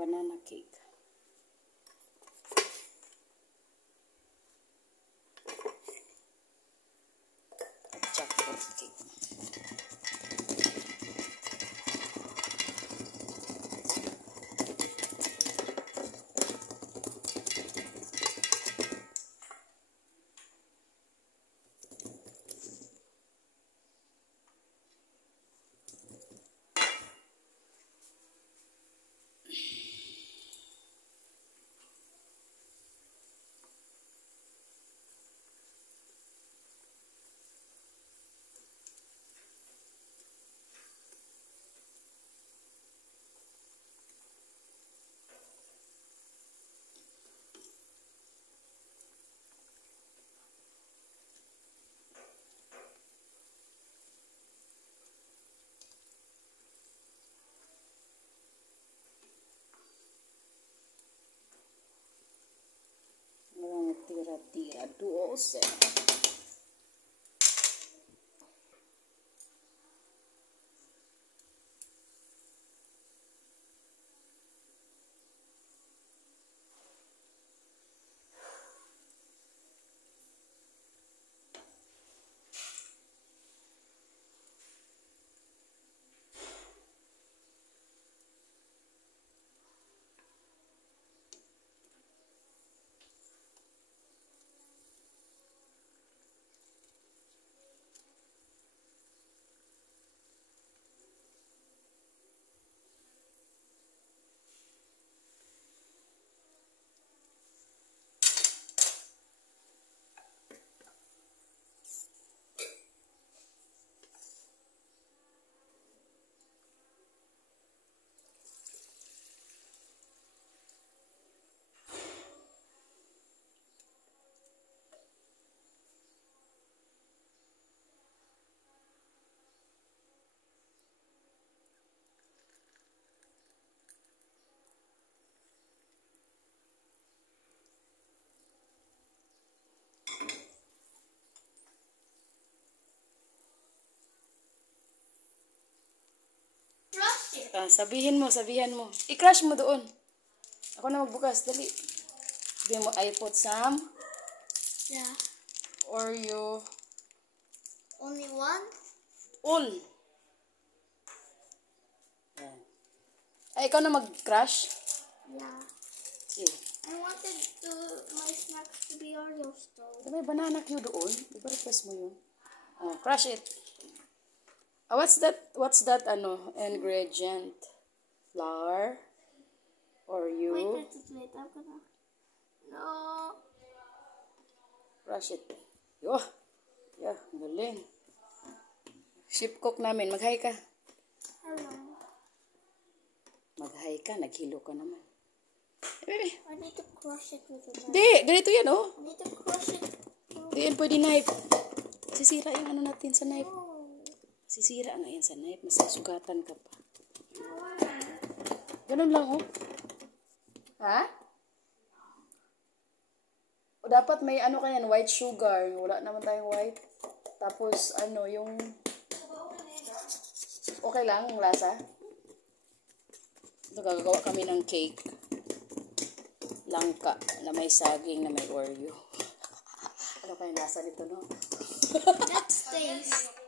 banana cake. Chocolate cake. Tira-tira 12. Sabihin mo. I-crush mo doon. Ako na magbukas, dali. Sabihin mo, I put some. Yeah. Oreo. Only one? All. Yan. Ay, ikaw na mag-crush? Yeah. Okay. I wanted my snacks to be Oreos though. May banana cue doon. Di ba request mo yun? Oh, crush it. What's that ingredient? Flour? Oreo? Wait. I'm gonna... No. Crush it. Yo. Yeah, galing. Ship cook namin. Mag-hi ka. Hello. Mag-hi ka. Naghilo ka naman. I need to crush it with a knife. Hindi. Ganito yan, oh. I need to crush it. Hindi yan pwede knife. Sisira yung ano natin sa knife. Oh. Sisira nga yan sa knife. Mas sugatan ka pa. Ganun lang, oh. Ha? O dapat may ano kanyan, white sugar. Wala naman tayong white. Tapos, yung... Okay lang, ang lasa. Ito, gagawa kami ng cake. Langka na may saging na may Oreo. Ano kayong lasa nito, no? Let's taste.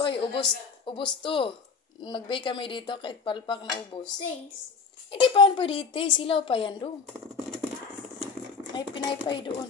Oy, ubos to. Nag-bake kami dito kahit palpak na ubos. Taste. Hindi pa yan pwede i-taste. Hilaw pa yan doon. May pinaypay doon.